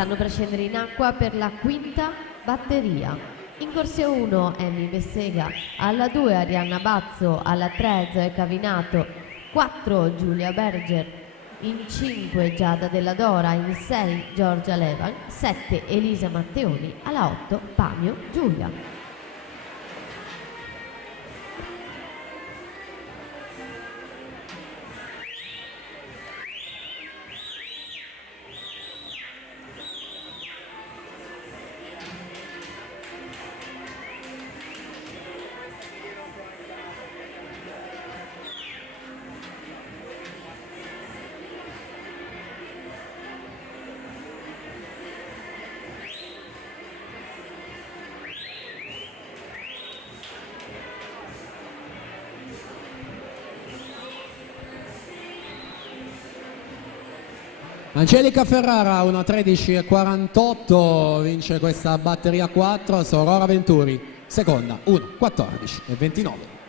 stanno per scendere in acqua per la quinta batteria. In corsia 1 Emi Vessega, alla 2 Arianna Bazzo, alla 3 Zoe Cavinato, 4 Giulia Berger, in 5 Giada Della Dora, in 6 Giorgia Levan, 7 Elisa Matteoni, alla 8 Pamio Giulia. Angelica Ferrara 1:13:48 vince questa batteria 4, Sorora Venturi seconda 1:14:29.